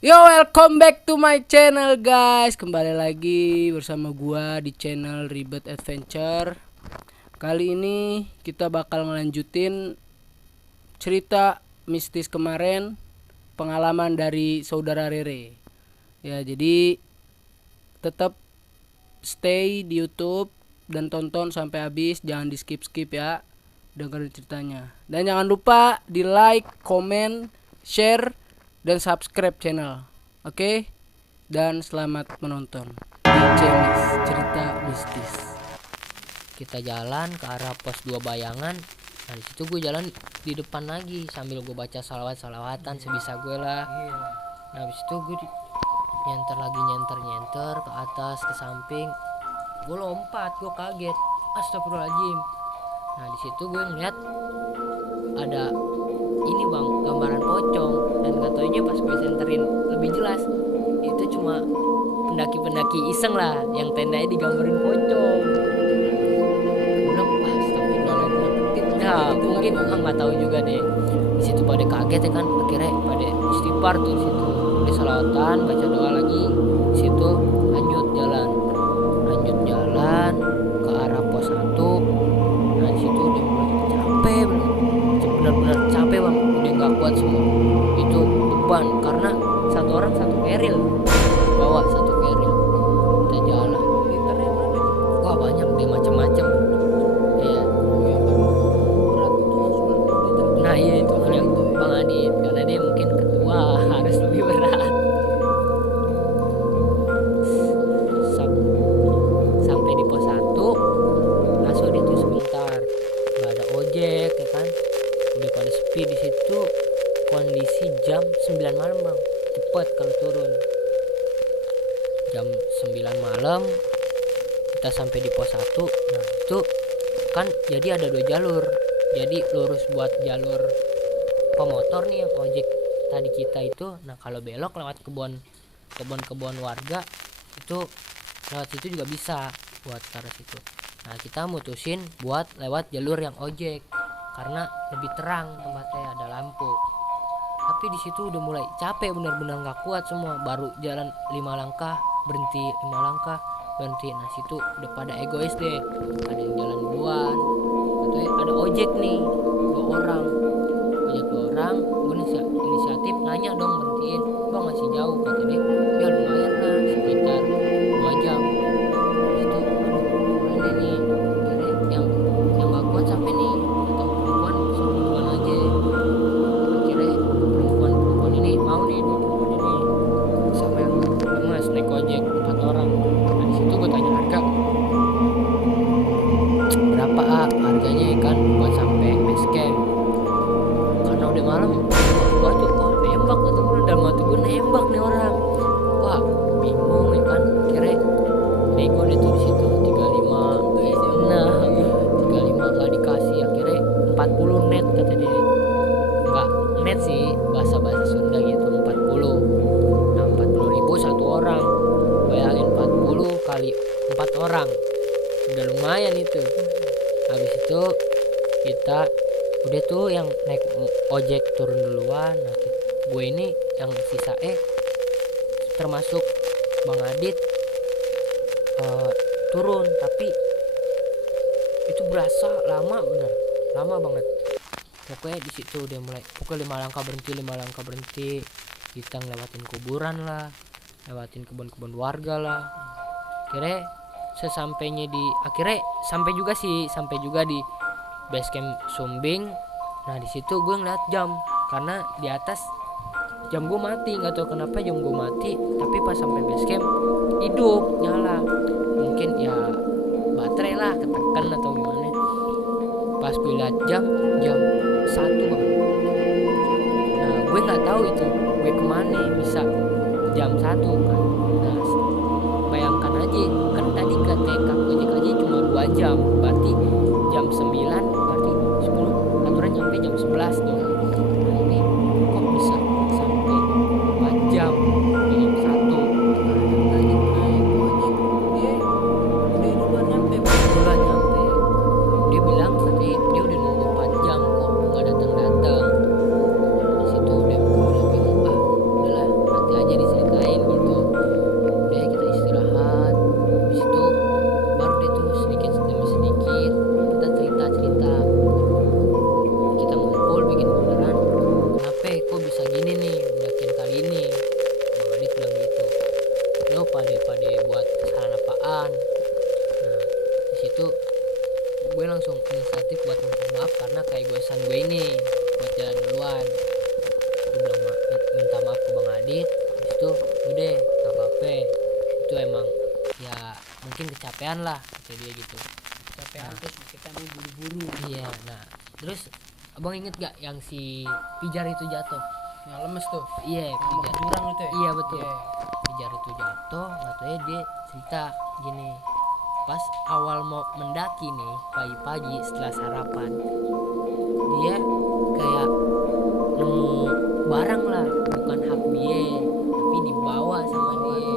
Yo, welcome back to my channel guys. Kembali lagi bersama gua di channel Ribet Adventure. Kali ini kita bakal ngelanjutin cerita mistis kemarin, pengalaman dari saudara Rere. Ya, jadi tetap stay di YouTube dan tonton sampai habis, jangan di skip-skip ya. Dengerin ceritanya. Dan jangan lupa di like, komen, share dan subscribe channel. Oke? Dan selamat menonton di channel cerita mistis. Kita jalan ke arah pos 2 Bayangan. Nah di situ gue jalan di depan lagi sambil gue baca salawatan sebisa gue lah. Nah habis itu gue nyenter ke atas ke samping. Gue lompat, gue kaget. Astagfirullahaladzim. Nah di situ gue ngeliat ada ini bang, gambaran pocong. Dan gak taunya pas gue senterin lebih jelas, itu cuma pendaki-pendaki iseng lah yang tendanya digambarin pocong. Ya mungkin nggak tahu juga deh. Di situ pada kaget ya kan, akhirnya pada istighfar tuh di situ. Di salawatan, baca doa lagi. Di situ lanjut jalan ke arah pos 1. Nah di situ udah mulai capek, benar-benar capek bang. Udah nggak kuat semua. Itu beban karena satu orang satu keril, bawa satu keril. Kita jalan. Wah banyak deh macam-macam. Iya. Nah iya itu punya Bang Adit, karena dia mungkin ketua harus lebih berat. Sampai di pos 1 langsung dia tuh sebentar, nggak ada ojek ya kan, udah pada sepi di situ. Kondisi jam 9 malam bang, cepet kalau turun. Jam 9 malam kita sampai di pos 1. Nah itu kan jadi ada 2 jalur. Jadi lurus buat jalur pemotor nih yang ojek tadi kita itu. Nah kalau belok lewat kebun warga itu, lewat situ juga bisa buat ke arah situ. Nah kita mutusin buat lewat jalur yang ojek karena lebih terang tempatnya, ada lampu. Tapi di situ udah mulai capek, benar-benar nggak kuat semua. Baru jalan 5 langkah berhenti, 5 langkah berhenti. Nah situ udah pada egois deh, ada yang jalan duluan. Ada ojek nih 2 orang, gue inisiatif nanya dong, berhentiin bang, masih jauh kata dia. Ya lumayan lah, sekitar 2 jam. Itu ini nih yang gak kuat sampai nih, atau perempuan suruh duluan aja. Akhirnya perempuan ini mau nih, 2 perempuan ini sama yang mas naik ojek 4 orang. Nah disitu gue tanya harga berapa harganya kan buat sampai base camp. Karena udah malam, gua tuh nembak atau dalam hati gue, nembak nih orang. Wah bingung ya kan, kira nego dia tuh di situ 35. Nah 35 nggak dikasih, akhirnya 40 net kata dia. Nggak net sih, bahasa Sunda gitu, 40. Nah 40.000 satu orang, bayangin 40 kali 4 orang, udah lumayan itu. Habis itu kita udah tuh yang naik ojek turun duluan. Nah gue ini yang sisa termasuk Bang Adit turun, tapi itu berasa lama, bener lama banget. Pokoknya di situ udah mulai pukul 5 langkah berhenti. Kita ngelewatin kuburan lah, lewatin kebun warga lah. Akhirnya sampai juga di base camp Sumbing. Nah di situ gue ngeliat jam, karena di atas jam gue mati, nggak tahu kenapa jam gue mati, tapi pas sampai base camp hidup nyala. Mungkin ya baterai lah ketekan atau gimana. Pas gue liat jam 1 bang. Nah gue nggak tahu itu gue kemana bisa jam 1 kan. Nah bayangkan aja, kan tadi ke TK ojek aja cuma 2 jam, berarti jam 9 berarti 10, aturan nyampe jam 11 dong. Nah ini kok bisa sampai 4 jam di jam 1. Tadi naik ojek dia udah duluan nyampe. Dia bilang tadi dia udah nunggu 4 jam kok nggak datang. Nah, di situ udah bingung, udahlah nanti aja keputusan gue ini buat jalan duluan. Gue bilang minta maaf ke Bang Adit. Habis itu udah gak apa-apa, itu emang ya mungkin kecapean lah kata dia gitu. Kecapean terus kita mau buru-buru. Iya. Nah terus abang inget gak yang si Pijar itu jatuh? Yang lemes tuh. Iya, Yang Pijar. jurang itu ya. Iya betul. Iya. Pijar itu jatuh, nggak tahu ya dia cerita gini. Pas awal mau mendaki nih pagi-pagi setelah sarapan, dia kayak nemu barang lah, bukan hak dia, tapi dibawa sama dia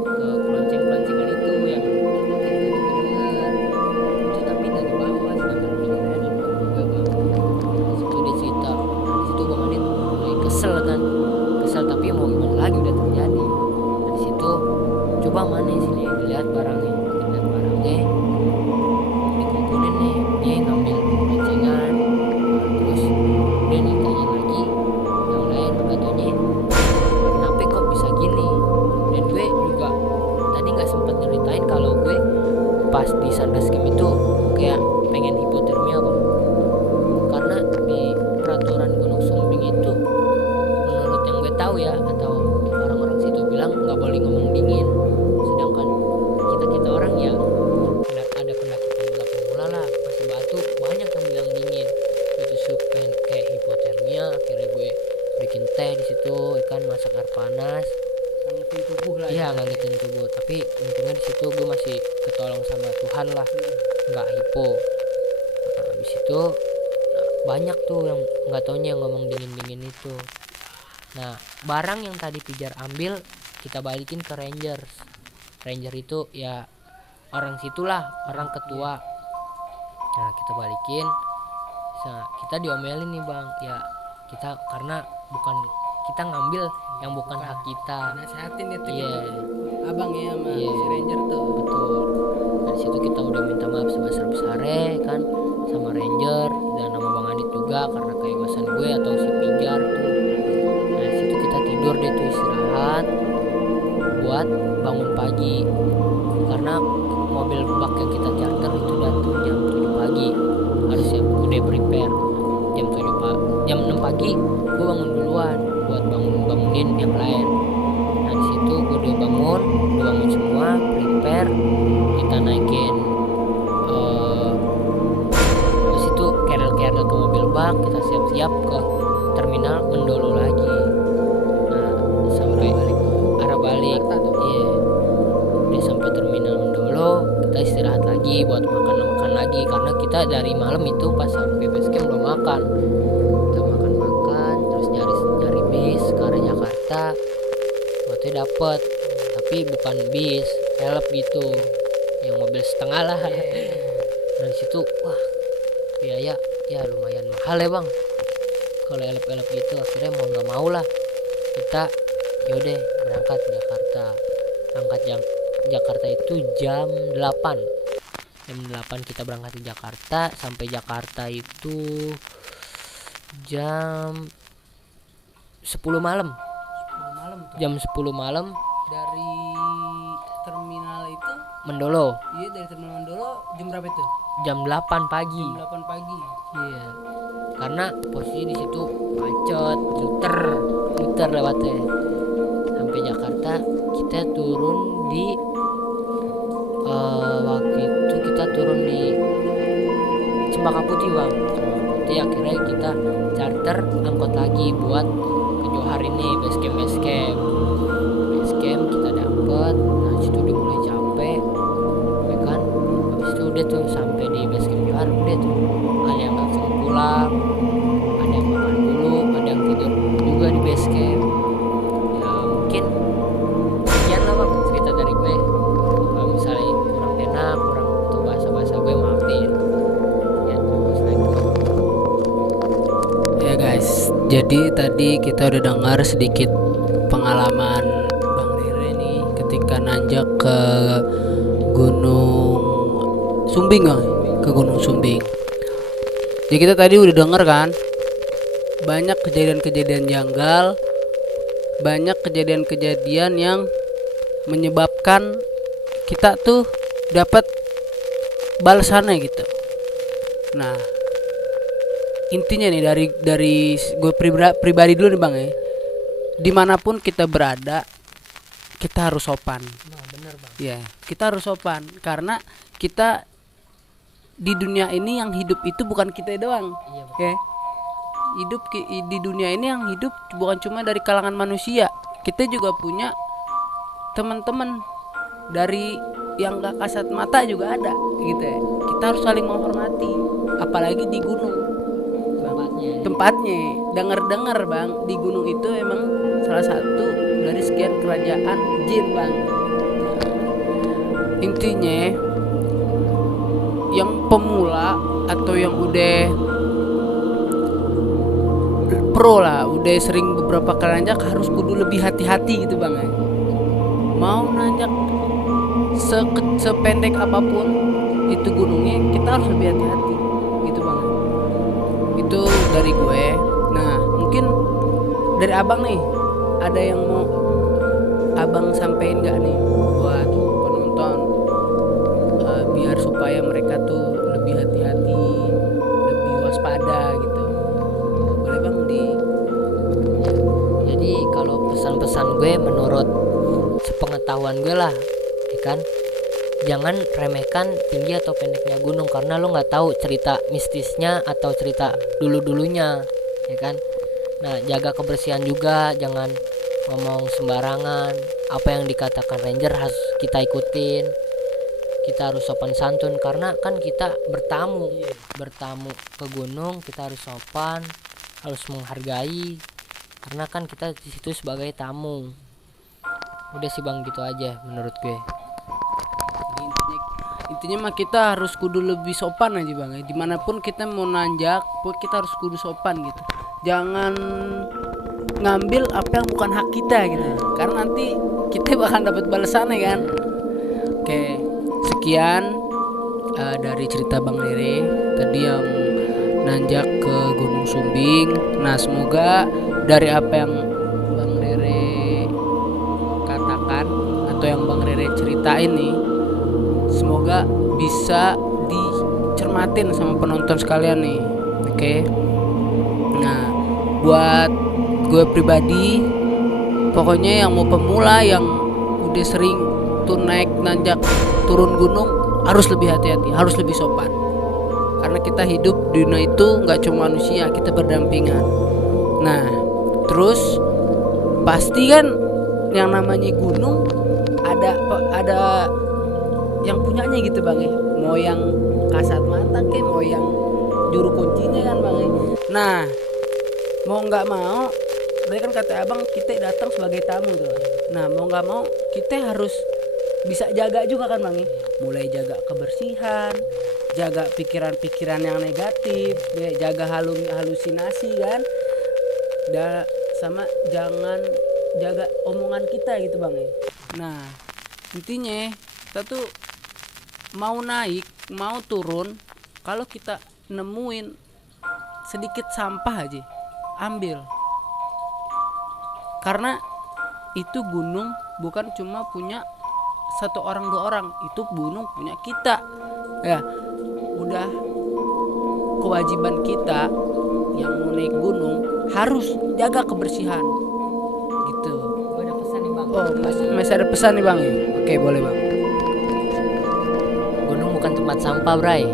ke kelonceng-keloncengan itu yang tadi kita dengar. Itu tapi dari bawah, sedangkan Pijarnya dari bawah juga bang. Di situ dia cerita. Nah, di situ Bang Adit mulai kesel kan, tapi mau gimana lagi udah terjadi. Nah, di situ coba mana sini dilihat barangnya, dikumpulin nih, dia ngambil boncengan. Terus dia ditanya lagi yang lain, katanya kenapa kok bisa gini. Dan gue juga tadi nggak sempat nyeritain kalau gue pas di Sunrise Camp itu kayak pengen hipotermia bang, karena di peraturan Gunung Sumbing itu menurut yang gue tahu ya, atau orang-orang situ bilang nggak boleh ngomong dingin. Sedangkan kita orang ya ada pendaki pemula lah masih batu, banyak yang bilang dingin. Itu pengen kayak hipotermia, akhirnya gue bikin teh di situ, ikan masak air panas, Ngangetin tubuh lah. iya ngangetin tubuh. Tapi untungnya di situ gue masih ketolong sama Tuhan lah, nggak hipo. Nah, habis itu banyak tuh yang nggak taunya yang ngomong dingin itu. Nah barang yang tadi Pijar ambil kita balikin ke Ranger itu ya orang situlah, orang ketua. Nah kita balikin, kita diomelin nih bang, ya kita karena bukan kita ngambil yang bukan hak kita. Nasehatin itu Iya. gitu. Abang ya sama Iya. si Ranger tuh. Betul. Dari situ kita udah minta maaf sebesar-besarnya kan sama Ranger dan sama Bang Adit juga karena keegoisan gue atau si Pijar tuh. Nah di situ kita tidur deh tuh, istirahat buat bangun pagi, karena mobil bak yang kita charter itu datang jam 7 pagi, harusnya udah prepare jam 6 pagi. Gue bangun duluan buat bangunin yang lain. Nah di situ gue udah bangun semua, prepare, kita naikin di situ kerel ke mobil bak, kita siap-siap ke terminal Mendolo lagi. Nah sampai arah balik, iya, udah sampai terminal Mendolo kita istirahat lagi buat makan lagi, karena kita dari malam itu pas sampai base camp belum makan. Kita makan terus nyari bis ke arah Jakarta. Waktu dapet, tapi bukan bis elep gitu, yang mobil setengah lah. Dari situ wah biaya ya lumayan mahal ya bang kalau elep gitu. Akhirnya mau nggak mau lah kita yaudah berangkat Jakarta. Jakarta itu jam 8 kita berangkat ke Jakarta. Sampai Jakarta itu jam 10 malam. Jam 10 malam Dari terminal itu Mendolo. iya, dari terminal Mendolo jam berapa itu? Jam 8 pagi. Jam 8 pagi. Iya. Karena posisi di situ macet, muter lewatnya. Sampai Jakarta kita turun di waktu itu kita turun di Cempaka Putih bang. Jadi akhirnya kita charter angkot lagi buat ke Johar ini, base camp kita dapet. Nah situ udah mulai capek ya kan. Habis itu udah tuh sampai di base camp Johar, udah tuh ada yang langsung pulang, ada yang makan dulu, ada yang tidur juga di base camp. Ya mungkin sekian lah bang cerita dari gue. Kalau misalnya kurang enak, kurang tuh bahasa gue, maafin ya. Ya guys, jadi tadi kita udah dengar sedikit pengalaman Bang Rere nih ketika nanjak ke Gunung Sumbing bang, ke Gunung Sumbing. Jadi kita tadi udah denger kan, banyak kejadian-kejadian janggal, banyak kejadian-kejadian yang menyebabkan kita tuh dapat balasannya gitu. Nah, intinya nih dari gue pribadi dulu nih bang ya, dimanapun kita berada kita harus sopan. Nah, bener bang. Ya, kita harus sopan karena kita di dunia ini yang hidup itu bukan kita doang. Iya, Ya. Di dunia ini yang hidup bukan cuma dari kalangan manusia. Kita juga punya teman-teman dari yang gak kasat mata juga ada gitu ya. Kita harus saling menghormati, apalagi di gunung. Tempatnya dengar bang, di gunung itu emang salah satu dari sekian kerajaan jin bang. Intinya yang pemula atau yang udah pro lah, udah sering beberapa kali nanjak harus kudu lebih hati-hati gitu bang ya. Mau nanjak sependek apapun itu gunungnya, kita harus lebih hati-hati gitu bang. Itu dari gue. Nah mungkin dari abang nih, ada yang mau abang sampein gak nih buat penonton, biar supaya mereka tuh lebih hati-hati, lebih waspada gitu. Boleh bang di. Jadi kalau pesan-pesan gue menurut sepengetahuan gue lah, ya kan, jangan remehkan tinggi atau pendeknya gunung, karena lo nggak tahu cerita mistisnya atau cerita dulunya, ya kan. Nah, jaga kebersihan juga, jangan ngomong sembarangan. Apa yang dikatakan ranger harus kita ikutin. Kita harus sopan santun karena kan kita bertamu ke gunung, kita harus sopan, harus menghargai, karena kan kita di situ sebagai tamu. Udah sih bang, gitu aja menurut gue. Intinya mah kita harus kudu lebih sopan aja bang ya. Dimanapun kita mau nanjak, kita harus kudu sopan gitu. Jangan ngambil apa yang bukan hak kita gitu, karena nanti kita bakal dapat balasannya kan. Oke, sekian dari cerita Bang Rere tadi yang nanjak ke Gunung Sumbing. Nah semoga dari apa yang Bang Rere katakan atau yang Bang Rere ceritain nih, semoga bisa dicermatin sama penonton sekalian nih. Oke. Nah, buat gue pribadi, pokoknya yang mau pemula, yang udah sering tuh naik nanjak turun gunung, harus lebih hati-hati, harus lebih sopan. Karena kita hidup di dunia itu nggak cuma manusia, kita berdampingan. Nah, terus pasti kan yang namanya gunung ada yang punyanya gitu bang ya, mau yang kasat mata ke, mau yang juru kuncinya kan bang ya. Nah mau nggak mau, tadi kan kata abang kita datang sebagai tamu tuh. Nah mau nggak mau kita harus bisa jaga juga kan bang ya, mulai jaga kebersihan, jaga pikiran-pikiran yang negatif, jaga halusinasi kan, sama jangan jaga omongan kita gitu bang ya. Nah intinya kita tuh mau naik mau turun, kalau kita nemuin sedikit sampah aja ambil, karena itu gunung bukan cuma punya satu orang dua orang, itu gunung punya kita ya. Udah kewajiban kita yang mau naik gunung harus jaga kebersihan gitu. Gue ada pesan nih bang. Oh masih ada pesan nih bang. Oke boleh bang. Gunung bukan tempat sampah bray.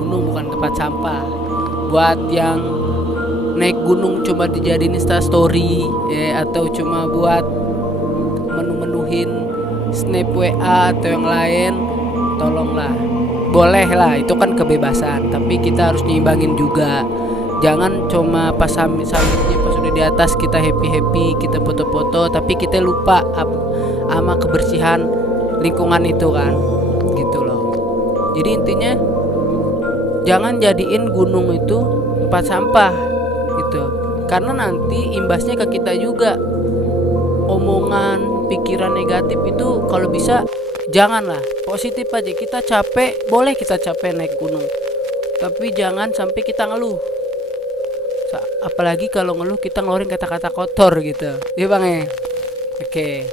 Gunung bukan tempat sampah. Buat yang naik gunung cuma dijadiin instastory ya, atau cuma buat menu-menuhin snap WA atau yang lain, tolonglah, boleh lah, itu kan kebebasan, tapi kita harus nyimbangin juga. Jangan cuma pas summit-summitnya pas udah di atas kita happy kita foto-foto, tapi kita lupa sama kebersihan lingkungan itu kan, gitu loh. Jadi intinya jangan jadiin gunung itu tempat sampah gitu, karena nanti imbasnya ke kita juga. Omongan, pikiran negatif itu kalau bisa janganlah, positif aja. Kita capek, boleh kita capek naik gunung, tapi jangan sampai kita ngeluh. Apalagi kalau ngeluh kita ngeluarin kata-kata kotor gitu, iya bang ya. Oke.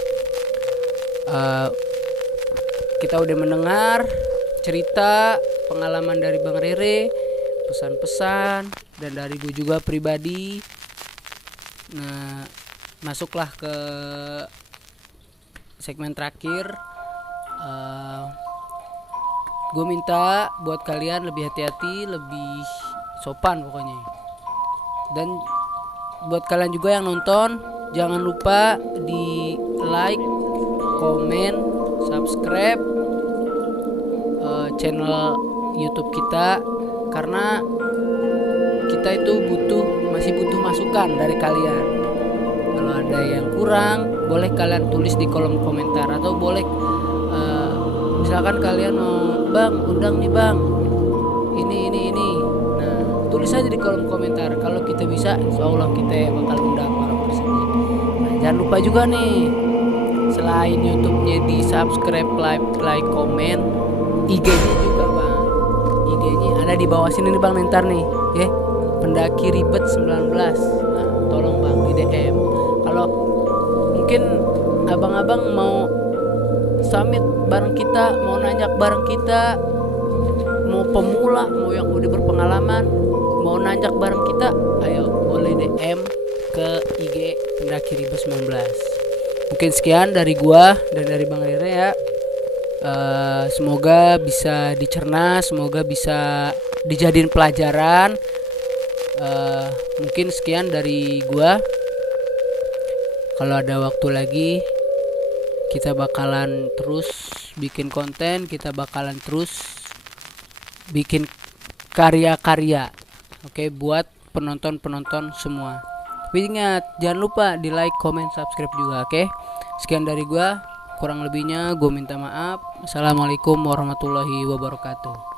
Kita udah mendengar cerita pengalaman dari Bang Rere. pesan-pesan dan dari gue juga pribadi. Nah, masuklah ke segmen terakhir. Gue minta buat kalian lebih hati-hati, lebih sopan pokoknya. Dan buat kalian juga yang nonton, jangan lupa di like, komen, subscribe channel YouTube kita, karena kita itu masih butuh masukan dari kalian. Kalau ada yang kurang, boleh kalian tulis di kolom komentar, atau boleh misalkan kalian mau, bang, undang nih bang, ini. Nah, tulis aja di kolom komentar. Kalau kita bisa, insya Allah kita bakal undang orang tersebut. Nah, jangan lupa juga nih, selain YouTube-nya di subscribe, like, komen, IG-nya juga bang. IG-nya ada di bawah sini nih bang, ntar nih, ya. Pendaki Ribet 19. Nah, tolong bang di DM. Kalau mungkin abang-abang mau summit bareng kita, mau nanjak bareng kita, mau pemula, mau yang udah berpengalaman, mau nanjak bareng kita, ayo boleh DM ke IG Pendaki Ribet 19. Mungkin sekian dari gua dan dari Bang Rere ya. Semoga bisa dicerna, semoga bisa dijadiin pelajaran. Mungkin sekian dari gua. Kalau ada waktu lagi, kita bakalan terus bikin konten, kita bakalan terus bikin karya-karya, oke, buat penonton semua. Tapi ingat, jangan lupa di like, comment, subscribe juga, oke. Sekian dari gua, kurang lebihnya gua minta maaf. Assalamualaikum warahmatullahi wabarakatuh.